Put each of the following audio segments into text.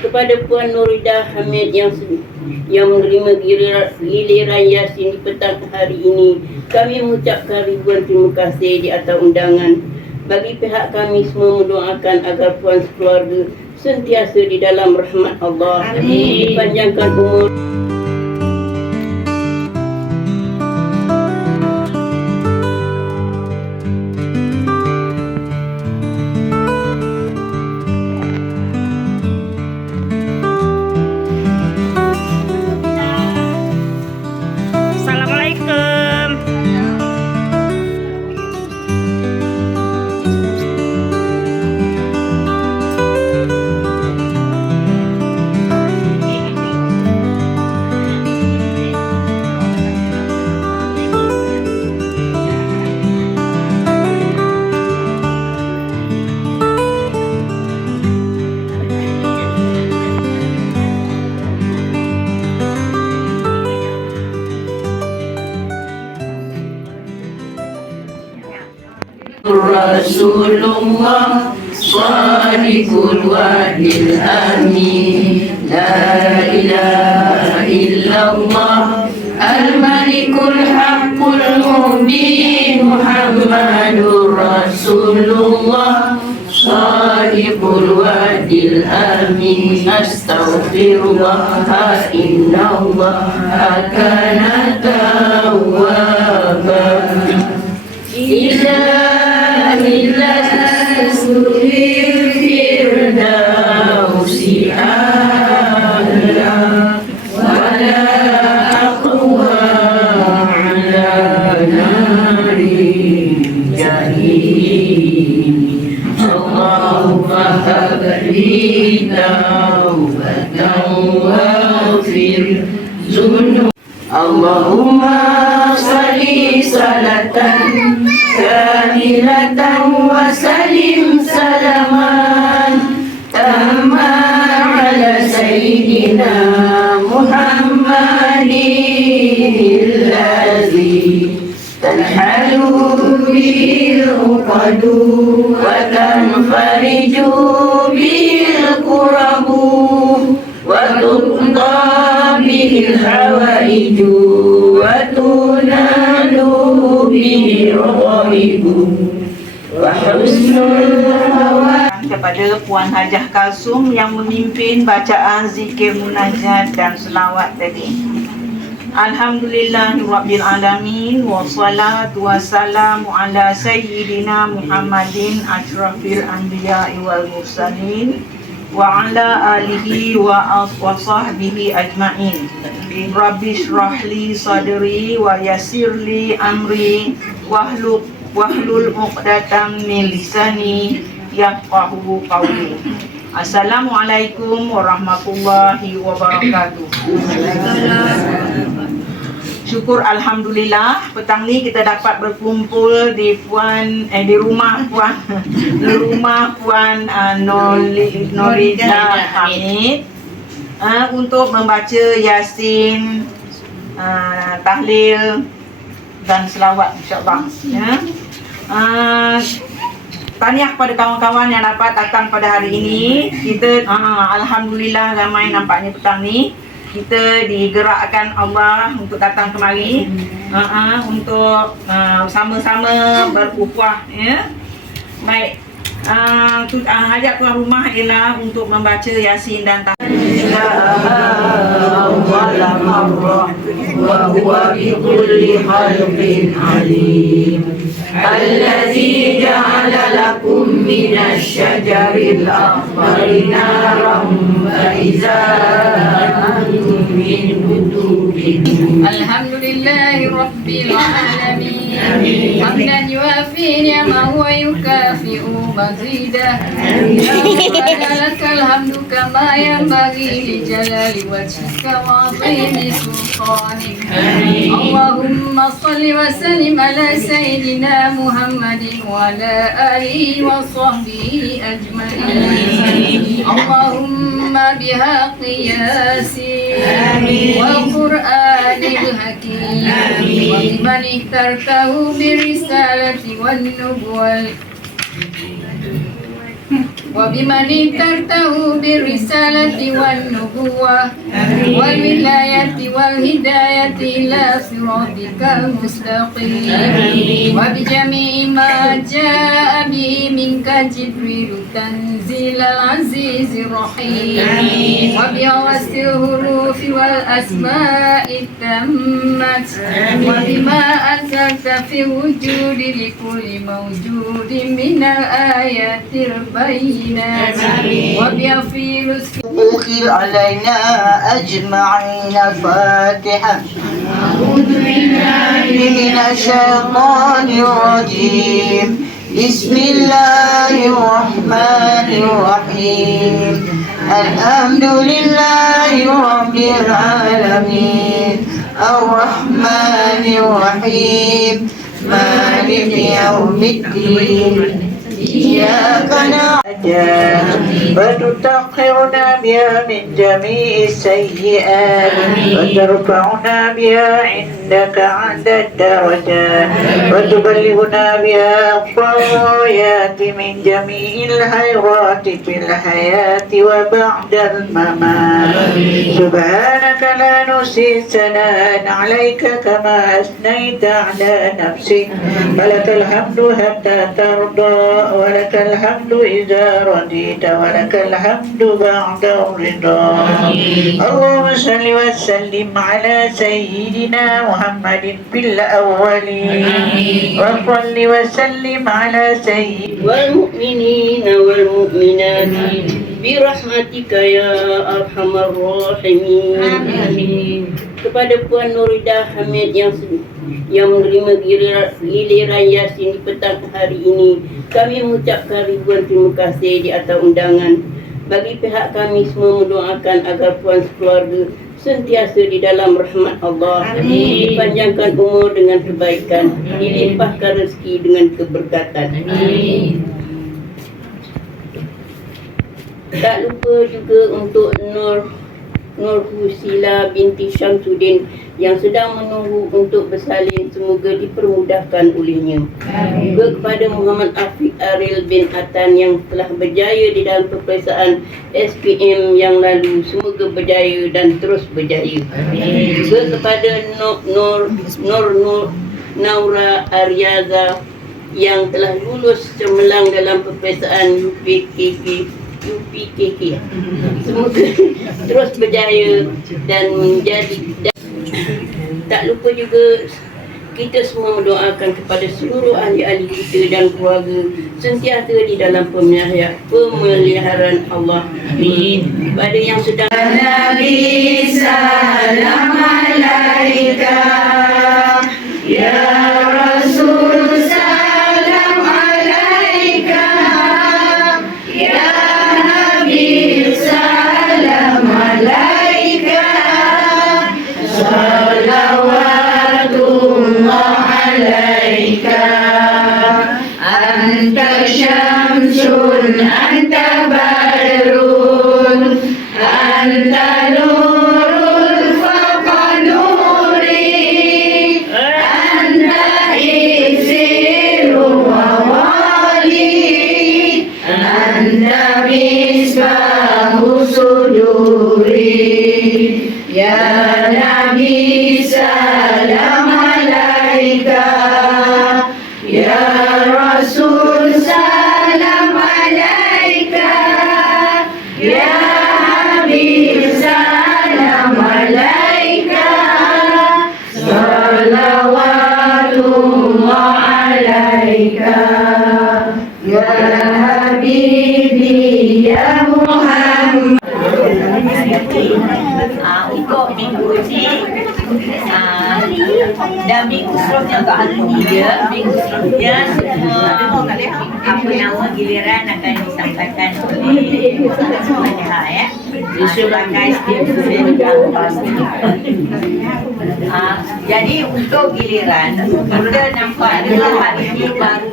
Kepada Puan Nuridah Hamid yang menerima giliran Yasin di petang hari ini, kami mengucapkan ribuan terima kasih di atas undangan. Bagi pihak kami semua mendoakan agar Puan sekeluarga sentiasa di dalam rahmat Allah. Amin. Dipanjangkan umur. Rasulullah Sadiqul Wadil Amin, La ilaha illallah Al-Malikul Haqqul Mubin, Muhammadur Rasulullah Sadiqul Wadil Amin. Astaghfirullah, innallaha kana tawwaba. Firdausi a'la wala aqwa ala nari jahim. Allahumma habli tawbatan waghfir dzunub. Allahumma salli salatan kamilatan wa salim salaman tamma ala sayyidina Muhammadin allazi tanhalu bil uqadu wa tanfariju bil qurabu wa tuqda bil hawaiju wa tunalu bil ghaibu wa husnul hawa. Kepada Puan Hajah Kalsum yang memimpin bacaan zikir munajat dan selawat tadi. Alhamdulillahirabbil alamin wassalatu wassalamu ala sayyidina Muhammadin asyrafil anbiya'i wal mursalin wa ala alihi wa sahbihi ajma'in. Rabbi shrahli sadri wa yassirli amri wahlul 'uqdatam min lisani yafqahu qawli. Assalamualaikum warahmatullahi wabarakatuh. Syukur alhamdulillah petang ni kita dapat berkumpul di rumah Puan Nuridah Hamid untuk membaca Yasin, tahlil dan selawat insya-Allah ya. Tahniah kepada kawan-kawan yang dapat datang pada hari ini. Kita alhamdulillah ramai nampaknya petang ni. Kita digerakkan Allah untuk datang kemari untuk sama-sama berukhuwah ya. Baik. Hajat tuan rumah ialah untuk membaca Yasin dan tahlil. wa huwa bi kulli khalqin alim. Allazi ja'ala lakum minasy syajaril akhdari naran fa iza antum minhu tuqidun. Alhamdulillahi rabbil alamin. Hamdan yuafi ni'amahu wa yukafi'u mazidah. Lakal hamdu kama yanbaghi li jalali wajhika wa 'azimi sultanik. Allahumma salli wa sallim ala sayyidina Muhammadin wa ala alihi wa sahbihi ajma'in. Allahumma bihaqqi Yasin wal Qur'anil hakim wa biman ikhtartahu bi risalati wan nubuwwah وبمن اخترته بالرسالة والنبوة والولاية والهداية إلى صراطك المستقيم وبجميع ما جاء به منك جبريل تنزيل العزيز الرحيم وبأوسط الحروف والأسماء التامة وبما أنزلت في الوجود لكل موجود من الآيات البينات وبأفيل أخر علينا أجمعين فاتحة أعوذ بالله من الشيطان الرجيم بسم الله الرحمن الرحيم الحمد لله رب العالمين الرحمن الرحيم مالك يوم الدين إياك نعبد وتطهرنا بها من جميع السيئات وترفعنا بها عندك عند الدرجات وتبلغنا بها أقصى الغايات من جميع الخيرات في الحياة وبعد الممات سبحانك لا نحصي ثناء عليك كما أثنيت على نفسك ولك الحمد حتى ترضى ولك الحمد إذا رضيت ولك الحمد بعد الرضا اللهم صل وسلم على سيدنا محمد في الأولين وصل وسلم على سيدنا والمؤمنين والمؤمنات برحمتك يا أرحم الراحمين. Kepada Puan Nuridah Hamid yang menerima giliran Yasin di petang hari ini, kami mengucapkan ribuan terima kasih di atas undangan. Bagi pihak kami semua mendoakan agar Puan sekeluarga sentiasa di dalam rahmat Allah, dipanjangkan umur dengan kebaikan, dilimpahkan rezeki dengan keberkatan. Tak lupa juga untuk Nur Husila binti Syamsuddin yang sedang menunggu untuk bersalin, semoga dipermudahkan olehnya. Juga kepada Muhammad Afiq Aril bin Atan yang telah berjaya di dalam peperiksaan SPM yang lalu, semoga berjaya dan terus berjaya. Juga kepada Naura Aryaza yang telah lulus cemerlang dalam peperiksaan UPKK. Semoga terus berjaya dan menjadi. Tak lupa juga kita semua mendoakan kepada seluruh ahli-ahli kita dan keluarga sentiasa di dalam pemeliharaan Allah. Amin. Kepada yang sedang Nabi salam alaika ya Rasul salam alaika ya Nabi salam alaika salawatullah alaika anta syamsun anta badrun anta nurul fawqa nuri anta iziru wa wali anta misbahu suduri ya Nabi salam alaika ya Rasul salam alaika ya Habib salam alaika salawatullah alaika ya Habibi ya Muhammad. Untuk minggu ni dan minggu seterusnya untuk hari ni dia, minggu seterusnya semua apa nama giliran akan disampaikan oleh Fatihah ya. Sebagai jadi untuk giliran kita nampak adalah hari ini baru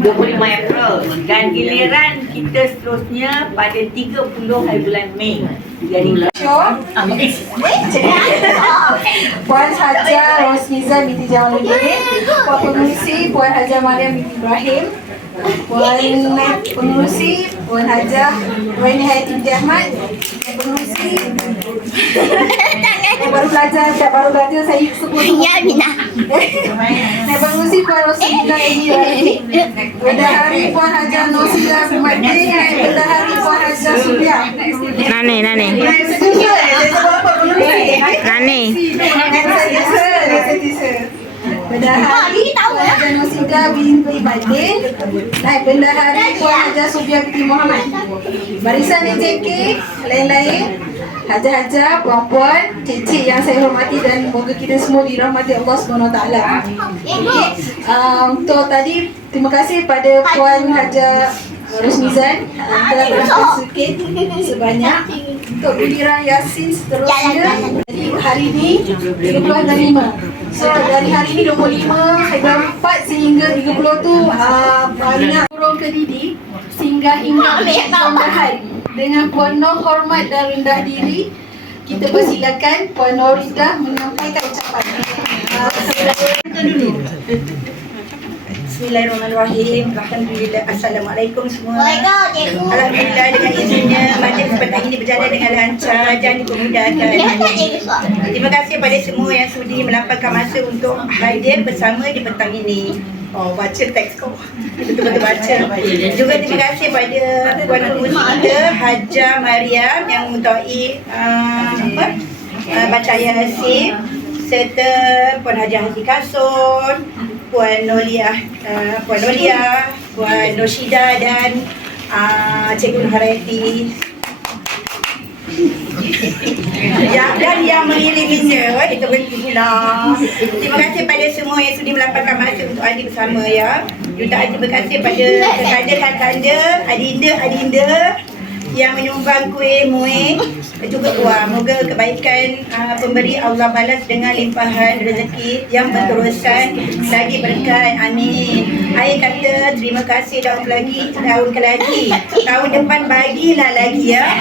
25 April dan giliran kita seterusnya pada 30 hari bulan Mei. Puan Haja Rosmiza binti Jamaluddin, Puan Pengurusi Puan Haja Mariam binti Ibrahim, Puan Pengurusi Puan Haja Waini Hayati binti Ahmad, Pengurusi yang baru belajar saya sebut ya Mina. Pengurusi Puan Rosmiza Edi Rahim, Bendahari Puan Haja Nosila Sumadin, Bendahari Puan Haja Sudia. Nani. Bendahari Puan Haja Nosida binti Badin, naib Bendahari Puan Haja Sofia binti Muhammad. Barisan NJK lain-lain, Haja-haja, puan-puan, cik-cik yang saya hormati dan semoga kita semua dirahmati Allah SWT. Untuk tadi, terima kasih pada Puan Haja Rosmizan telah berikan sikit sebanyak untuk giliran Yasin seterusnya. Jadi hari ini 30 dan 5. So dari hari ini 25, 24 sehingga 30 tu banyak turun ke Didi sehingga hingga hari. Dengan penuh hormat dan rendah diri, kita persilakan Puan Noridah menyampaikan ucapan. Bismillahirrahmanirrahim. Alhamdulillah. Assalamualaikum semua. Alhamdulillah dengan izinnya majlis petang ini berjalan dengan lancar dan dimudahkan. Terima kasih kepada semua yang sudi melampaukan masa untuk hadir bersama di petang ini. Oh, baca teks kau. Betul-betul baca. Juga terima kasih pada Puan Pengurusi kita Haja Mariam yang mengutahui baca Yasin, serta Puan Haja Haji Kasun, Puan Nolia, Puan Noshida dan Cikgu Nurhayati. Dan yang mengiringinya, kita berhenti pula. Terima kasih pada semua yang sudi melapangkan masa untuk hadir bersama ya. Jutaan terima kasih pada kakanda-kakanda, adinda-adinda yang menyumbang kuih muih juga wang. Moga kebaikan pemberi Allah balas dengan limpahan rezeki yang berterusan lagi berkat. Amin. Saya kata terima kasih tahun ke lagi. Tahun depan bagilah lagi ya.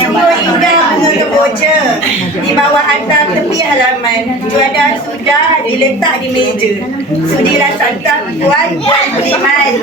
Semua indah bunga kemboja di bawah atap tepi halaman. Juadah sudah diletak di meja. Sudilah santap Puan Budiman.